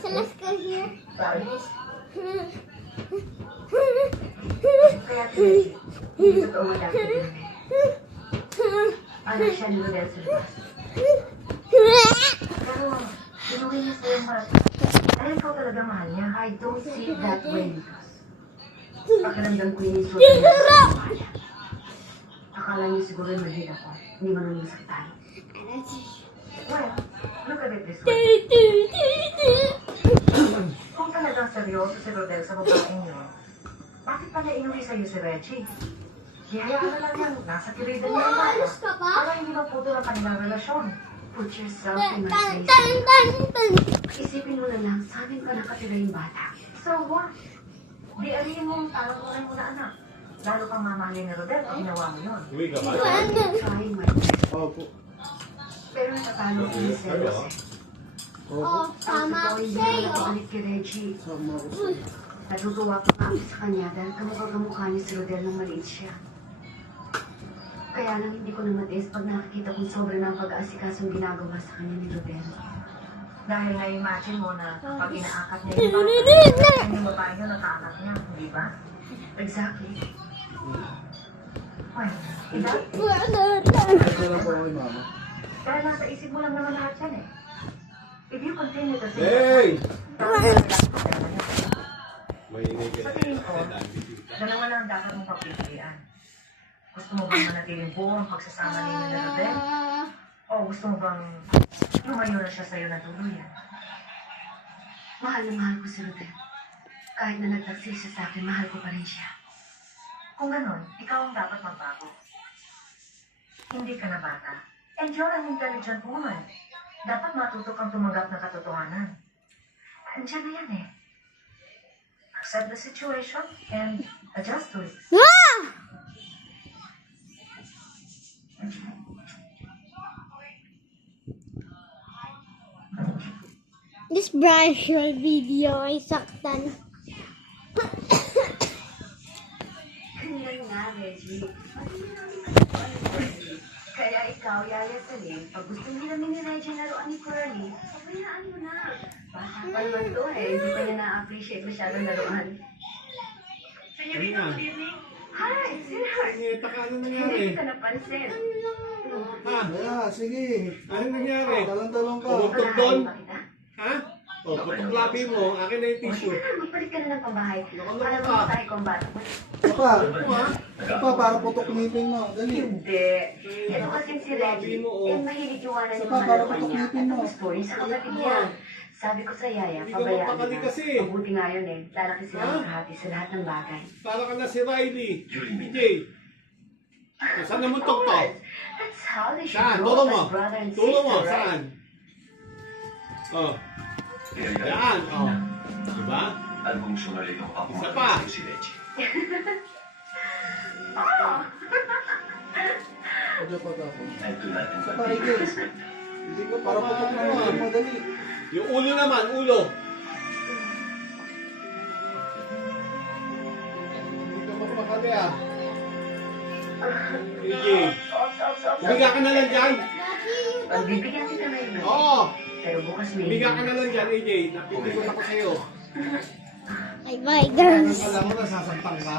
so let's go here. Kaya Reggie, hindi totoo wala sa inyo. Ano siya ni Rodel sa labas? Pero, inuwi niya sa'yo, Mark. Alam ko talaga mahal niya. I don't see it that way, Lucas. Pakiramdam ko yung isuot niya sa mahal. Akala niyo siguro yung mahid ako. Hindi mo nang masaktan. Well, look at it this way. Kung talagang seryoso si Rodel sa babaeng niyo, bakit pa niya inuwi sa'yo si Reggie? Hayaan na lang yan. Nasa kiridan niya ang bata. Para hindi maputol ang kanilang relasyon. Put yourself in my place. Isipin mo na lang, sa amin pa nakatira yung bata. So what? Di alihin mong talagunan mo na anak. Lalo kang mamahalin ni Rodel pag ginawa mo yun. Uwi ka ba? Trying my best. Opo. Pero natatalo ko yung selos eh. Oh, Ang sama totoo hindi sa'yo. na nakabalik kay Reggie. Sama ko sa'yo. Natutuwa pa nga ako sa kanya dahil kamukha niya si Rodel nung maliit siya. Kaya lang hindi ko na matiis pag nakikita kong sobra ng pag-aasikasong ginagawa sa kanya ni Rodel. Dahil na-imagine mo na kapag inaakap niya yung bata, yung babae niya nakaakap niya, di ba? Exactly. Well, Ito lang po ako kay mama. dahil nasa isip mo lang naman lahat yan eh. If you continue to think Hey! that, Mahinig ka. sa tingin ko, dalawa lang dapat mong pagpipilian. Gusto mo bang manatiling buo ang pagsasama ninyo ni Rodel? O gusto mo bang lumayo na siya sa'yo na tuluyan? Mahal na mahal ko si Rodel. Kahit na nagtaksi siya sa akin, mahal ko pa rin siya. Kung ganon, ikaw ang dapat magbago. Hindi ka na bata. And you're an intelligent woman. Dapat matuto kang tumanggap ng katotohanan. Andiyan na yan eh. Accept the situation and adjust to it. This bridal video ay saktan. Ganyan nga, Reggie. Kaya ikaw, Yaya Salim, pag gusto nila ni Reggie laruan ni Curly, pabayaan mo na. Bata pa naman to eh. Hindi pa niya na-appreciate masyadong laruan. Senyorita, good evening. Hi, sweetheart. Ngeta ka, ano Hindi nangyari? kita napansin. Ha? Yeah, sige. Ano nangyari? Talong-talong ka. Pumuntok doon? Palahain pa kita. Ha? O, putok labi mo. Akin na yung O, tissue. sige na, magpalit ka na ng pambahay. Naku, Para naku, mo tayo kung bata mo. Papa, Ano ha? papa, para putok ngipin mo. Dali. Hindi. Ito kasing si Reggie, eh mahilig iwanan yung Saka mga para laruan niya patuklipin at mo. ang story sa kapatid niya. Sabi ko sa Yaya, Hindi ka pabayaan magpakali na. kasi. Mabuti nga yun eh. Lalaki sila Ha? magkahati sa lahat ng bagay. Para ka na si Riley. PJ. Saan namuntok to? That's how they should Saan? grow Turo up mo. as brother and Turo sister, mo. right? Saan? Oh. Yan. Oh. Diba? Album sumarito ako Isa pa. si Reggie. Oh! Pagka ako. And tonight in Saka Igil. Hindi ko Para putok ng ngipin mo. Dali. Yung ulo naman, ulo. Hindi ka magpakali ah. PJ. Umiga ka na lang dyan. Pagbibigyan kita ngayon. Oo. Pero bukas may... Umiga ka na lang dyan, AJ. Napipikot ako sa'yo. Bye bye guys. Alam mo, nasasampang ka.